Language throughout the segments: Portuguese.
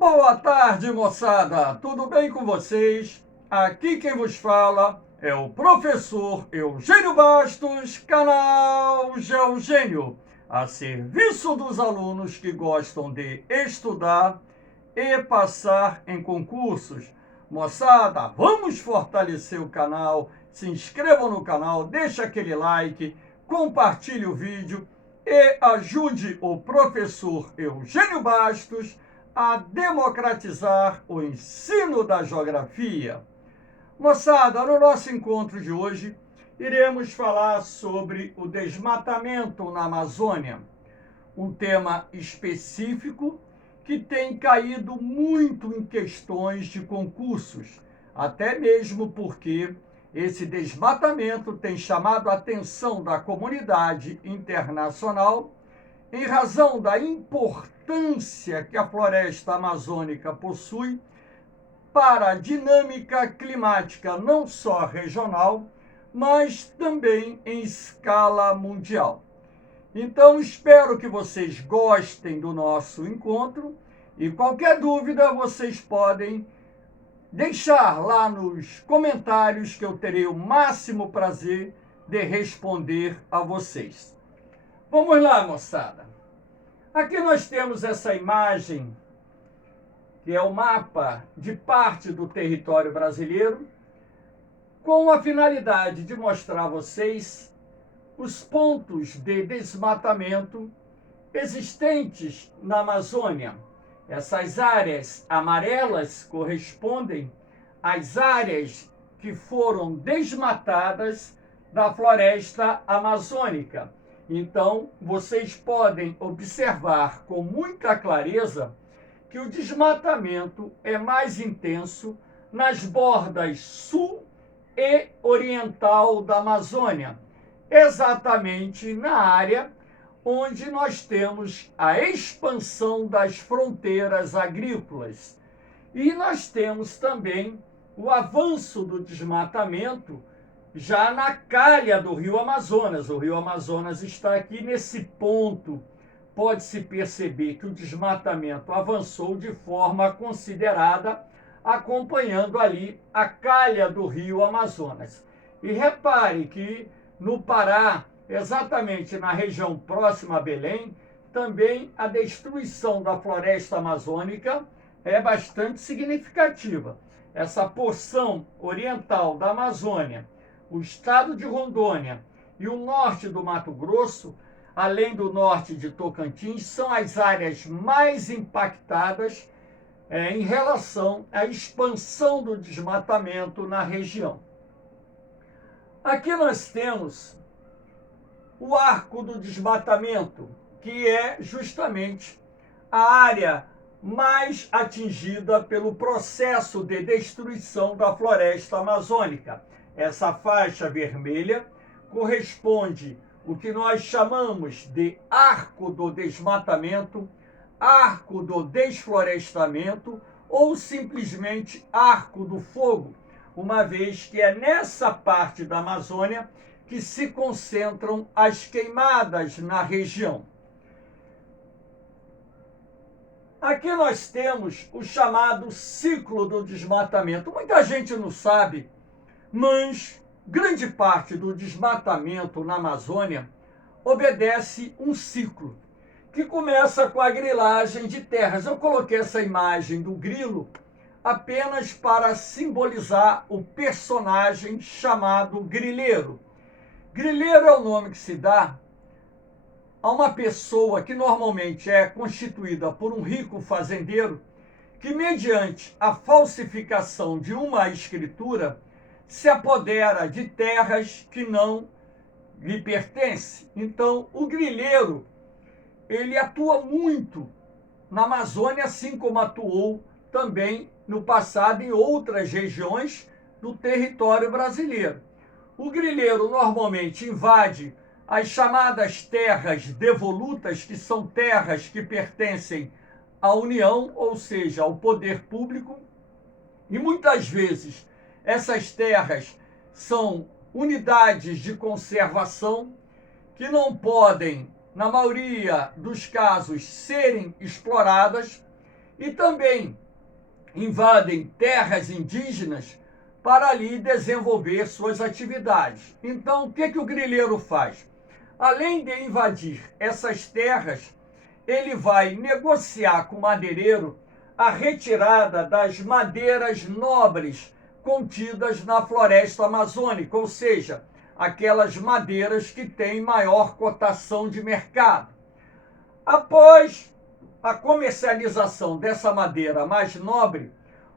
Boa tarde, moçada! Tudo bem com vocês? Aqui quem vos fala é o professor Eugênio Bastos, canal Geogênio, a serviço dos alunos que gostam de estudar e passar em concursos. Moçada, vamos fortalecer o canal, se inscrevam no canal, deixe aquele like, compartilhe o vídeo e ajude o professor Eugênio Bastos a democratizar o ensino da geografia. Moçada, no nosso encontro de hoje, iremos falar sobre o desmatamento na Amazônia, um tema específico que tem caído muito em questões de concursos, até mesmo porque esse desmatamento tem chamado a atenção da comunidade internacional em razão da importância que a floresta amazônica possui para a dinâmica climática não só regional, mas também em escala mundial. Então, espero que vocês gostem do nosso encontro e qualquer dúvida vocês podem deixar lá nos comentários que eu terei o máximo prazer de responder a vocês. Vamos lá, moçada. Aqui nós temos essa imagem, que é o mapa de parte do território brasileiro, com a finalidade de mostrar a vocês os pontos de desmatamento existentes na Amazônia. Essas áreas amarelas correspondem às áreas que foram desmatadas da floresta amazônica. Então, vocês podem observar com muita clareza que o desmatamento é mais intenso nas bordas sul e oriental da Amazônia, exatamente na área onde nós temos a expansão das fronteiras agrícolas. E nós temos também o avanço do desmatamento já na calha do Rio Amazonas. O Rio Amazonas está aqui nesse ponto. Pode-se perceber que o desmatamento avançou de forma considerada, acompanhando ali a calha do Rio Amazonas. E repare que no Pará, exatamente na região próxima a Belém, também a destruição da floresta amazônica é bastante significativa. Essa porção oriental da Amazônia, o estado de Rondônia e o norte do Mato Grosso, além do norte de Tocantins, são as áreas mais impactadas em relação à expansão do desmatamento na região. Aqui nós temos o arco do desmatamento, que é justamente a área mais atingida pelo processo de destruição da floresta amazônica. Essa faixa vermelha corresponde o que nós chamamos de arco do desmatamento, arco do desflorestamento ou simplesmente arco do fogo, uma vez que é nessa parte da Amazônia que se concentram as queimadas na região. Aqui nós temos o chamado ciclo do desmatamento. Muita gente não sabe, mas grande parte do desmatamento na Amazônia obedece um ciclo que começa com a grilagem de terras. Eu coloquei essa imagem do grilo apenas para simbolizar o personagem chamado grileiro. Grileiro é o nome que se dá a uma pessoa que normalmente é constituída por um rico fazendeiro que, mediante a falsificação de uma escritura, se apodera de terras que não lhe pertencem. Então, o grileiro, ele atua muito na Amazônia, assim como atuou também no passado em outras regiões do território brasileiro. O grileiro normalmente invade as chamadas terras devolutas, que são terras que pertencem à União, ou seja, ao poder público, e muitas vezes essas terras são unidades de conservação que não podem, na maioria dos casos, serem exploradas e também invadem terras indígenas para ali desenvolver suas atividades. Então, o que o grileiro faz? Além de invadir essas terras, ele vai negociar com o madeireiro a retirada das madeiras nobres contidas na floresta amazônica, ou seja, aquelas madeiras que têm maior cotação de mercado. Após a comercialização dessa madeira mais nobre,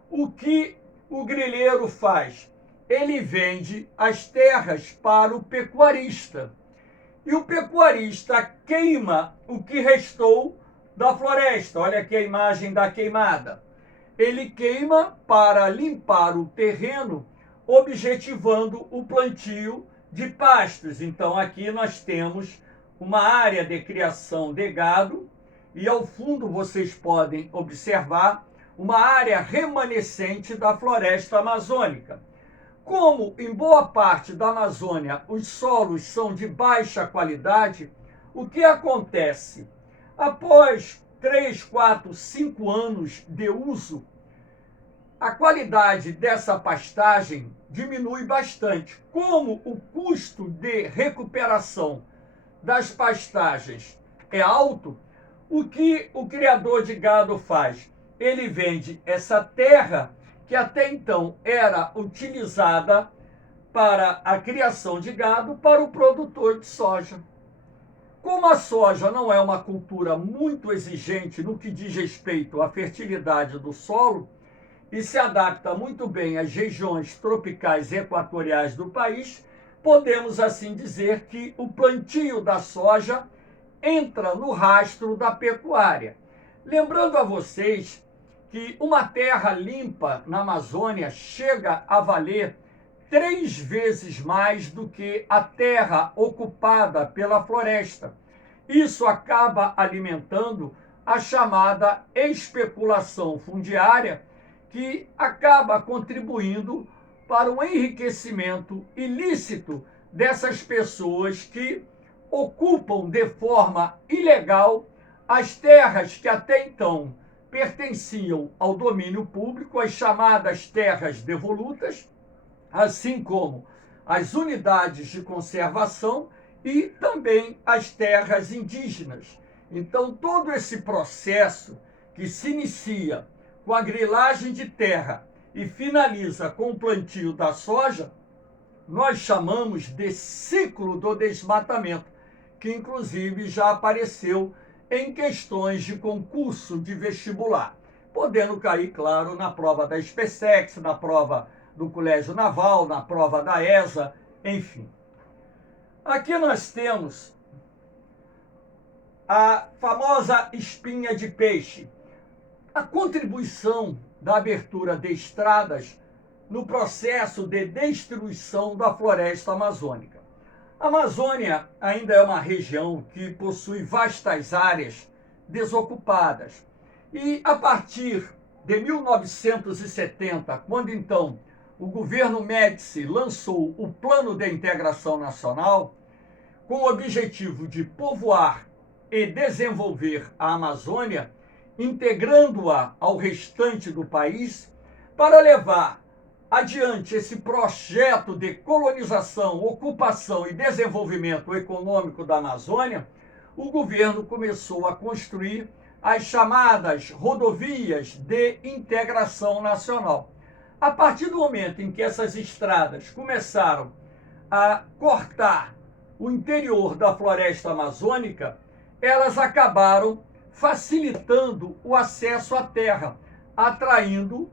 o que o grileiro faz? Ele vende as terras para o pecuarista. E o pecuarista queima o que restou da floresta. Olha aqui a imagem da queimada. Ele queima para limpar o terreno, objetivando o plantio de pastos. Então aqui nós temos uma área de criação de gado e ao fundo vocês podem observar uma área remanescente da floresta amazônica. Como em boa parte da Amazônia os solos são de baixa qualidade, o que acontece? Após 3, 4, 5 anos de uso, a qualidade dessa pastagem diminui bastante. Como o custo de recuperação das pastagens é alto, o que o criador de gado faz? Ele vende essa terra que até então era utilizada para a criação de gado para o produtor de soja. Como a soja não é uma cultura muito exigente no que diz respeito à fertilidade do solo e se adapta muito bem às regiões tropicais e equatoriais do país, podemos assim dizer que o plantio da soja entra no rastro da pecuária. Lembrando a vocês que uma terra limpa na Amazônia chega a valer 3 vezes mais do que a terra ocupada pela floresta. Isso acaba alimentando a chamada especulação fundiária, que acaba contribuindo para o enriquecimento ilícito dessas pessoas que ocupam de forma ilegal as terras que até então pertenciam ao domínio público, as chamadas terras devolutas, assim como as unidades de conservação e também as terras indígenas. Então, todo esse processo que se inicia com a grilagem de terra e finaliza com o plantio da soja, nós chamamos de ciclo do desmatamento, que inclusive já apareceu em questões de concurso de vestibular, podendo cair, claro, na prova da SpaceX, na prova do Colégio Naval, na prova da ESA, enfim. Aqui nós temos a famosa espinha de peixe, a contribuição da abertura de estradas no processo de destruição da floresta amazônica. A Amazônia ainda é uma região que possui vastas áreas desocupadas. E a partir de 1970, quando então o governo Médici lançou o Plano de Integração Nacional, com o objetivo de povoar e desenvolver a Amazônia, integrando-a ao restante do país, para levar adiante esse projeto de colonização, ocupação e desenvolvimento econômico da Amazônia, o governo começou a construir as chamadas rodovias de integração nacional. A partir do momento em que essas estradas começaram a cortar o interior da floresta amazônica, elas acabaram facilitando o acesso à terra, atraindo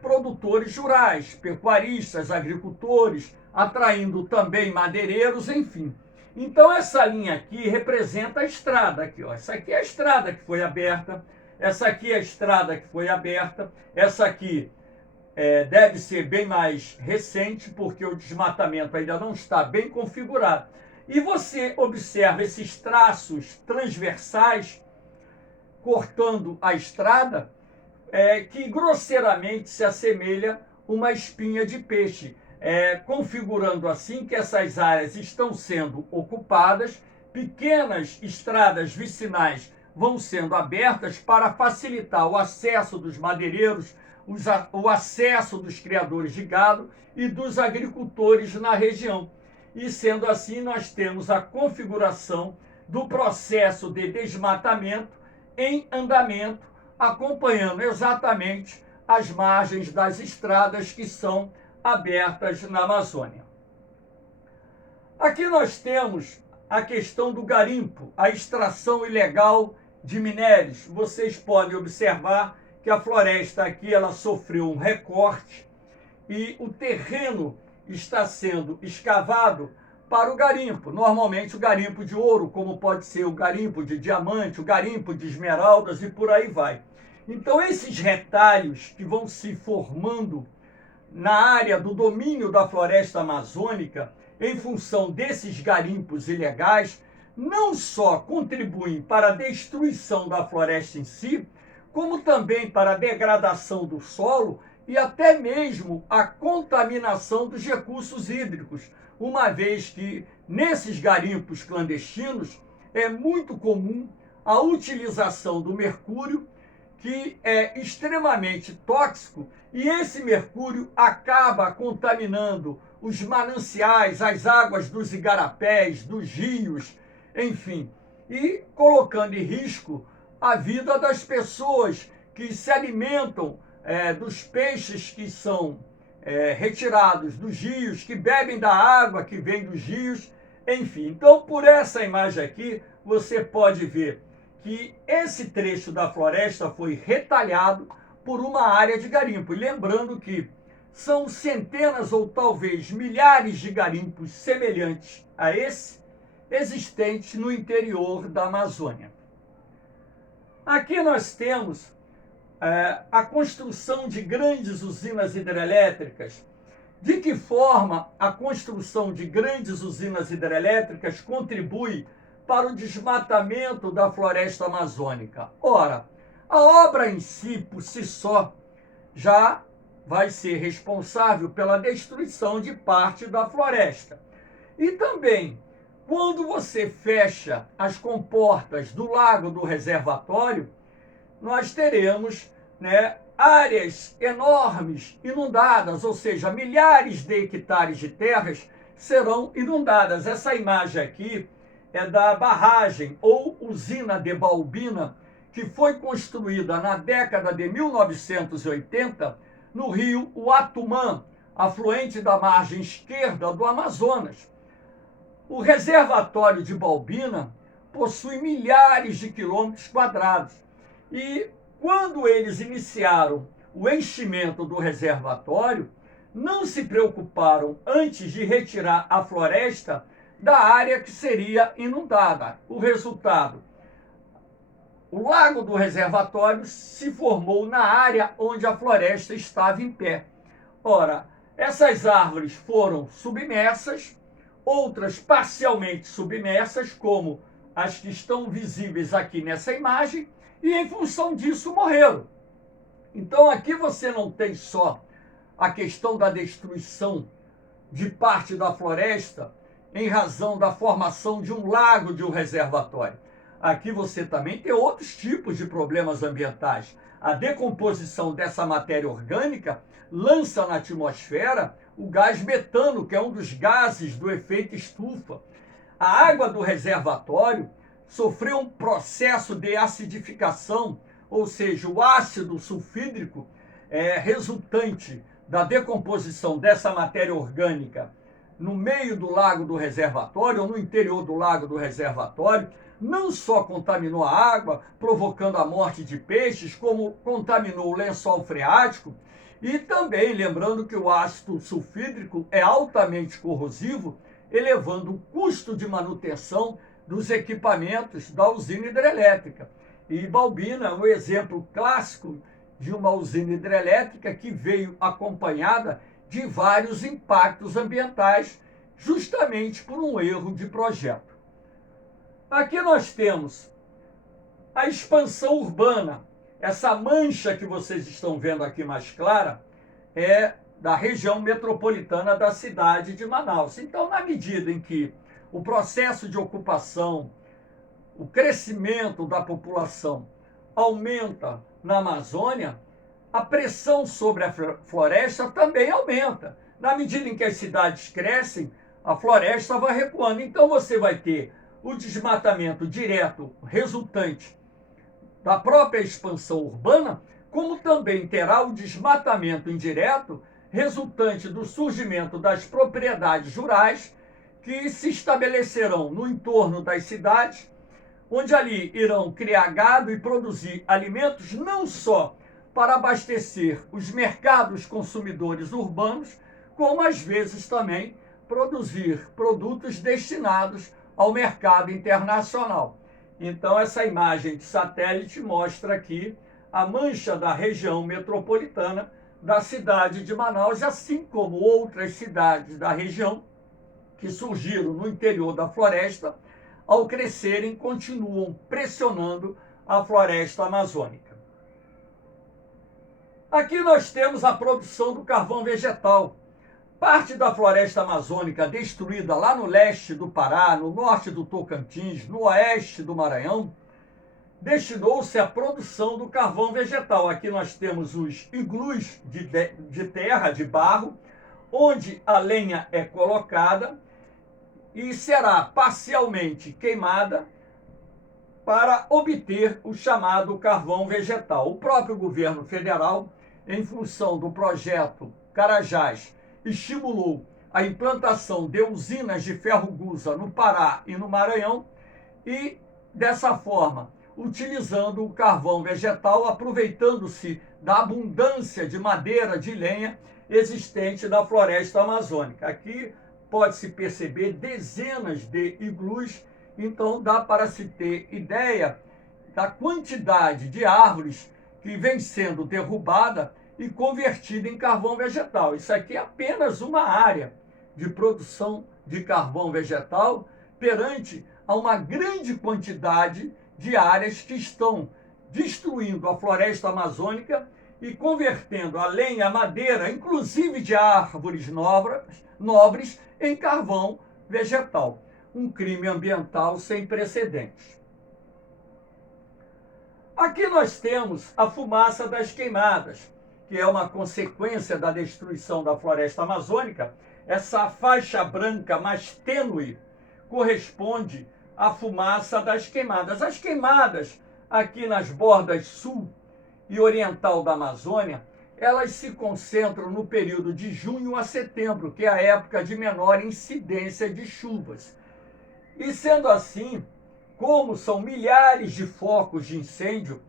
produtores rurais, pecuaristas, agricultores, atraindo também madeireiros, enfim. Então essa linha aqui representa a estrada aqui, ó. Essa aqui é a estrada que foi aberta, essa aqui é a estrada que foi aberta, essa aqui deve ser bem mais recente, porque o desmatamento ainda não está bem configurado. E você observa esses traços transversais cortando a estrada, que grosseiramente se assemelha uma espinha de peixe, configurando assim que essas áreas estão sendo ocupadas, pequenas estradas vicinais vão sendo abertas para facilitar o acesso dos madeireiros, o acesso dos criadores de gado e dos agricultores na região. E sendo assim, nós temos a configuração do processo de desmatamento em andamento, acompanhando exatamente as margens das estradas que são abertas na Amazônia. Aqui nós temos a questão do garimpo, a extração ilegal de minérios. Vocês podem observar que a floresta aqui ela sofreu um recorte e o terreno está sendo escavado para o garimpo. Normalmente o garimpo de ouro, como pode ser o garimpo de diamante, o garimpo de esmeraldas e por aí vai. Então esses retalhos que vão se formando na área do domínio da floresta amazônica, em função desses garimpos ilegais, não só contribuem para a destruição da floresta em si, como também para a degradação do solo e até mesmo a contaminação dos recursos hídricos, uma vez que nesses garimpos clandestinos é muito comum a utilização do mercúrio, que é extremamente tóxico, e esse mercúrio acaba contaminando os mananciais, as águas dos igarapés, dos rios, enfim, e colocando em risco a vida das pessoas que se alimentam dos peixes que são retirados dos rios, que bebem da água que vem dos rios, enfim. Então, por essa imagem aqui, você pode ver que esse trecho da floresta foi retalhado por uma área de garimpo. E lembrando que são centenas ou talvez milhares de garimpos semelhantes a esse existentes no interior da Amazônia. Aqui nós temos a construção de grandes usinas hidrelétricas. De que forma a construção de grandes usinas hidrelétricas contribui para o desmatamento da floresta amazônica? Ora, a obra em si, por si só, já vai ser responsável pela destruição de parte da floresta. E também, quando você fecha as comportas do lago do reservatório, nós teremos, áreas enormes inundadas, ou seja, milhares de hectares de terras serão inundadas. Essa imagem aqui é da barragem ou usina de Balbina, que foi construída na década de 1980 no rio Uatumã, afluente da margem esquerda do Amazonas. O reservatório de Balbina possui milhares de quilômetros quadrados e quando eles iniciaram o enchimento do reservatório, não se preocuparam antes de retirar a floresta da área que seria inundada. O resultado, o lago do reservatório se formou na área onde a floresta estava em pé. Ora, essas árvores foram submersas, outras parcialmente submersas, como as que estão visíveis aqui nessa imagem, e em função disso morreram. Então aqui você não tem só a questão da destruição de parte da floresta em razão da formação de um lago, de um reservatório. Aqui você também tem outros tipos de problemas ambientais. A decomposição dessa matéria orgânica lança na atmosfera o gás metano, que é um dos gases do efeito estufa. A água do reservatório sofreu um processo de acidificação, ou seja, o ácido sulfídrico resultante da decomposição dessa matéria orgânica no meio do lago do reservatório, ou no interior do lago do reservatório, não só contaminou a água, provocando a morte de peixes, como contaminou o lençol freático, e também lembrando que o ácido sulfídrico é altamente corrosivo, elevando o custo de manutenção dos equipamentos da usina hidrelétrica. E Balbina é um exemplo clássico de uma usina hidrelétrica que veio acompanhada de vários impactos ambientais, justamente por um erro de projeto. Aqui nós temos a expansão urbana. Essa mancha que vocês estão vendo aqui mais clara é da região metropolitana da cidade de Manaus. Então, na medida em que o processo de ocupação o crescimento da população aumenta na Amazônia, a pressão sobre a floresta também aumenta. Na medida em que as cidades crescem, a floresta vai recuando. Então você vai ter o desmatamento direto resultante da própria expansão urbana, como também terá o desmatamento indireto resultante do surgimento das propriedades rurais que se estabelecerão no entorno das cidades, onde ali irão criar gado e produzir alimentos não só para abastecer os mercados consumidores urbanos, como às vezes também produzir produtos destinados ao mercado internacional. Então, essa imagem de satélite mostra aqui a mancha da região metropolitana da cidade de Manaus, assim como outras cidades da região que surgiram no interior da floresta, ao crescerem, continuam pressionando a floresta amazônica. Aqui nós temos a produção do carvão vegetal. Parte da floresta amazônica destruída lá no leste do Pará, no norte do Tocantins, no oeste do Maranhão, destinou-se à produção do carvão vegetal. Aqui nós temos os iglus de terra, de barro, onde a lenha é colocada e será parcialmente queimada para obter o chamado carvão vegetal. O próprio governo federal, em função do projeto Carajás, estimulou a implantação de usinas de ferro-gusa no Pará e no Maranhão e, dessa forma, utilizando o carvão vegetal, aproveitando-se da abundância de madeira de lenha existente na floresta amazônica. Aqui pode-se perceber dezenas de iglus, então dá para se ter ideia da quantidade de árvores que vem sendo derrubada e convertida em carvão vegetal. Isso aqui é apenas uma área de produção de carvão vegetal perante a uma grande quantidade de áreas que estão destruindo a floresta amazônica e convertendo a lenha, a madeira, inclusive de árvores nobres, em carvão vegetal. Um crime ambiental sem precedentes. Aqui nós temos a fumaça das queimadas, que é uma consequência da destruição da floresta amazônica. Essa faixa branca mais tênue corresponde à fumaça das queimadas. As queimadas aqui nas bordas sul e oriental da Amazônia, elas se concentram no período de junho a setembro, que é a época de menor incidência de chuvas. E sendo assim, como são milhares de focos de incêndio,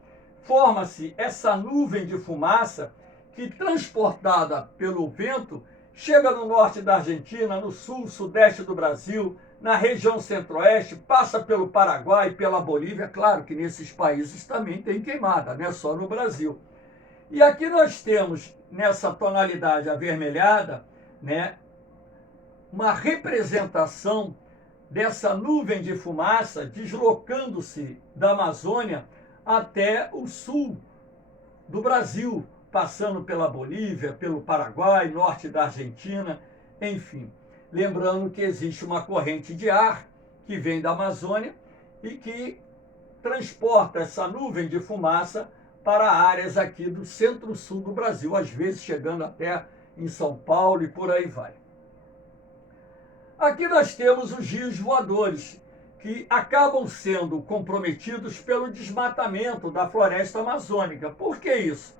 forma-se essa nuvem de fumaça que, transportada pelo vento, chega no norte da Argentina, no sul, sudeste do Brasil, na região centro-oeste, passa pelo Paraguai, pela Bolívia. Claro que nesses países também tem queimada, não é só no Brasil. E aqui nós temos, nessa tonalidade avermelhada, né, uma representação dessa nuvem de fumaça deslocando-se da Amazônia até o sul do Brasil, passando pela Bolívia, pelo Paraguai, norte da Argentina, enfim. Lembrando que existe uma corrente de ar que vem da Amazônia e que transporta essa nuvem de fumaça para áreas aqui do centro-sul do Brasil, às vezes chegando até em São Paulo e por aí vai. Aqui nós temos os rios voadores, que acabam sendo comprometidos pelo desmatamento da floresta amazônica. Por que isso?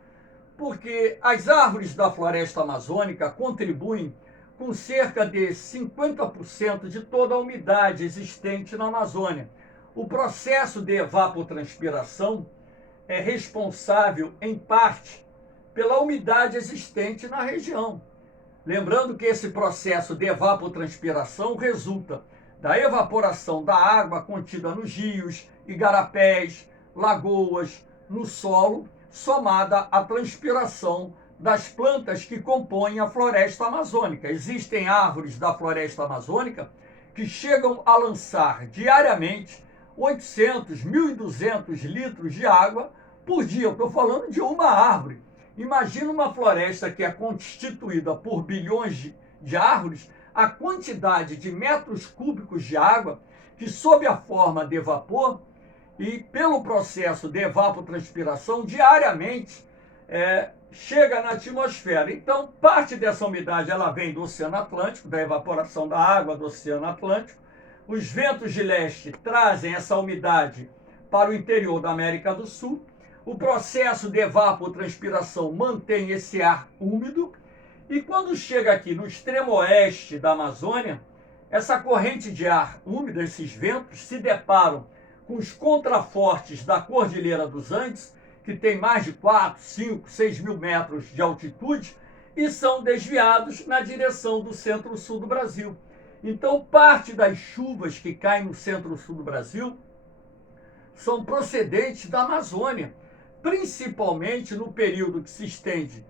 Porque as árvores da floresta amazônica contribuem com cerca de 50% de toda a umidade existente na Amazônia. O processo de evapotranspiração é responsável, em parte, pela umidade existente na região. Lembrando que esse processo de evapotranspiração resulta da evaporação da água contida nos rios, igarapés, lagoas, no solo, somada à transpiração das plantas que compõem a floresta amazônica. Existem árvores da floresta amazônica que chegam a lançar diariamente 800, 1.200 litros de água por dia. Eu estou falando de uma árvore. Imagina uma floresta que é constituída por bilhões de árvores, a quantidade de metros cúbicos de água que, sob a forma de vapor, e pelo processo de evapotranspiração, diariamente chega na atmosfera. Então, parte dessa umidade ela vem do Oceano Atlântico, da evaporação da água do Oceano Atlântico. Os ventos de leste trazem essa umidade para o interior da América do Sul. O processo de evapotranspiração mantém esse ar úmido. E quando chega aqui no extremo oeste da Amazônia, essa corrente de ar úmido, esses ventos, se deparam com os contrafortes da Cordilheira dos Andes, que tem mais de 4, 5, 6 mil metros de altitude, e são desviados na direção do centro-sul do Brasil. Então, parte das chuvas que caem no centro-sul do Brasil são procedentes da Amazônia, principalmente no período que se estende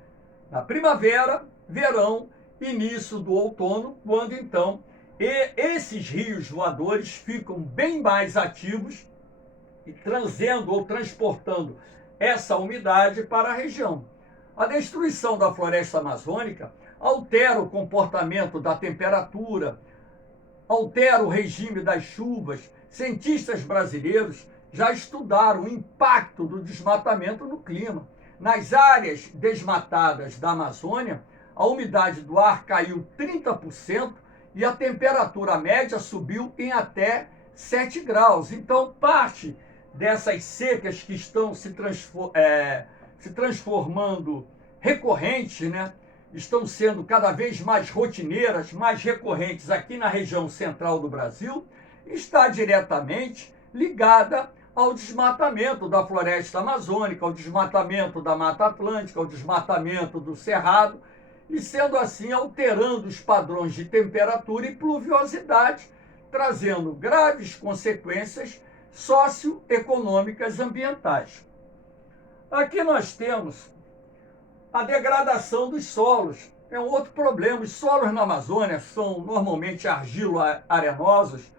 na primavera, verão, início do outono, quando então esses rios voadores ficam bem mais ativos e trazendo ou transportando essa umidade para a região. A destruição da floresta amazônica altera o comportamento da temperatura, altera o regime das chuvas. Cientistas brasileiros já estudaram o impacto do desmatamento no clima. Nas áreas desmatadas da Amazônia, a umidade do ar caiu 30% e a temperatura média subiu em até 7 graus. Então, parte dessas secas que estão se transformando recorrentes, né? Estão sendo cada vez mais rotineiras, mais recorrentes aqui na região central do Brasil, está diretamente ligada ao desmatamento da floresta amazônica, ao desmatamento da Mata Atlântica, ao desmatamento do Cerrado, e sendo assim alterando os padrões de temperatura e pluviosidade, trazendo graves consequências socioeconômicas ambientais. Aqui nós temos a degradação dos solos. É um outro problema. Os solos na Amazônia são normalmente argilo-arenosos.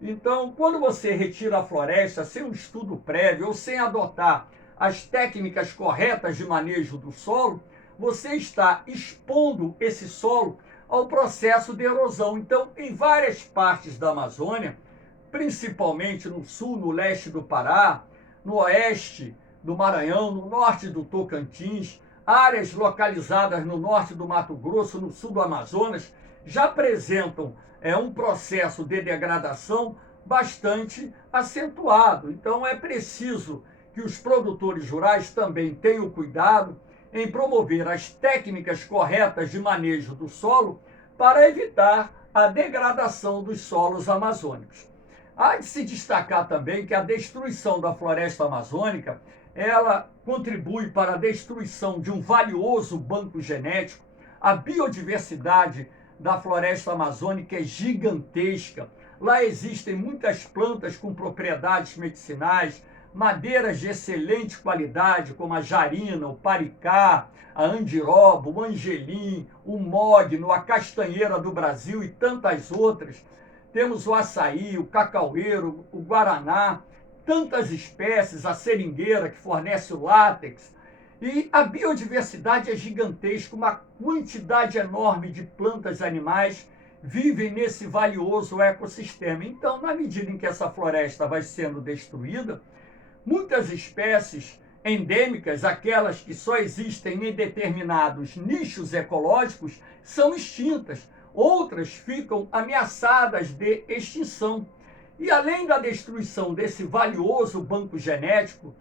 Então, quando você retira a floresta sem um estudo prévio ou sem adotar as técnicas corretas de manejo do solo, você está expondo esse solo ao processo de erosão. Então, em várias partes da Amazônia, principalmente no sul, no leste do Pará, no oeste do Maranhão, no norte do Tocantins, áreas localizadas no norte do Mato Grosso, no sul do Amazonas, já apresentam um processo de degradação bastante acentuado. Então, é preciso que os produtores rurais também tenham cuidado em promover as técnicas corretas de manejo do solo para evitar a degradação dos solos amazônicos. Há de se destacar também que a destruição da floresta amazônica, ela contribui para a destruição de um valioso banco genético. A biodiversidade da floresta amazônica é gigantesca. Lá existem muitas plantas com propriedades medicinais, madeiras de excelente qualidade, como a jarina, o paricá, a andiroba, o angelim, o mogno, a castanheira do Brasil e tantas outras. Temos o açaí, o cacaueiro, o guaraná, tantas espécies, a seringueira que fornece o látex. E a biodiversidade é gigantesca, uma quantidade enorme de plantas e animais vivem nesse valioso ecossistema. Então, na medida em que essa floresta vai sendo destruída, muitas espécies endêmicas, aquelas que só existem em determinados nichos ecológicos, são extintas. Outras ficam ameaçadas de extinção. E além da destruição desse valioso banco genético,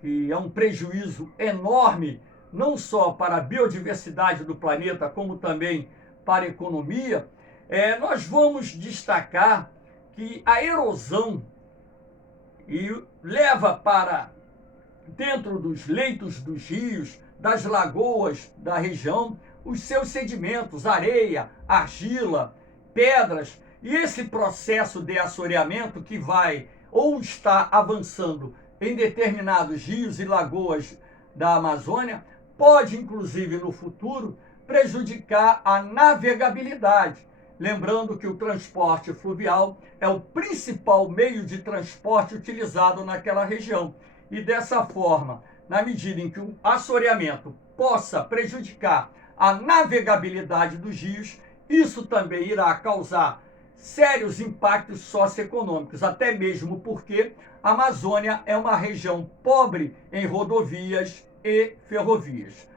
que é um prejuízo enorme, não só para a biodiversidade do planeta, como também para a economia, nós vamos destacar que a erosão leva para dentro dos leitos dos rios, das lagoas da região, os seus sedimentos, areia, argila, pedras, e esse processo de assoreamento que vai ou está avançando em determinados rios e lagoas da Amazônia, pode inclusive no futuro prejudicar a navegabilidade. Lembrando que o transporte fluvial é o principal meio de transporte utilizado naquela região. E dessa forma, na medida em que o assoreamento possa prejudicar a navegabilidade dos rios, isso também irá causar sérios impactos socioeconômicos, até mesmo porque a Amazônia é uma região pobre em rodovias e ferrovias.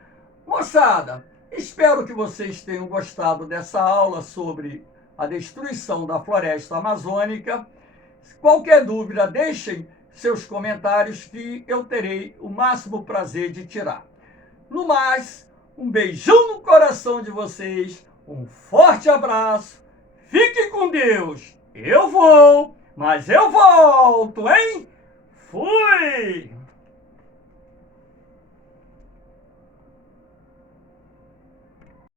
Moçada, espero que vocês tenham gostado dessa aula sobre a destruição da floresta amazônica. Qualquer dúvida, deixem seus comentários que eu terei o máximo prazer de tirar. No mais, um beijão no coração de vocês, um forte abraço, fiquem com Deus. Eu vou, mas eu volto, hein? Fui!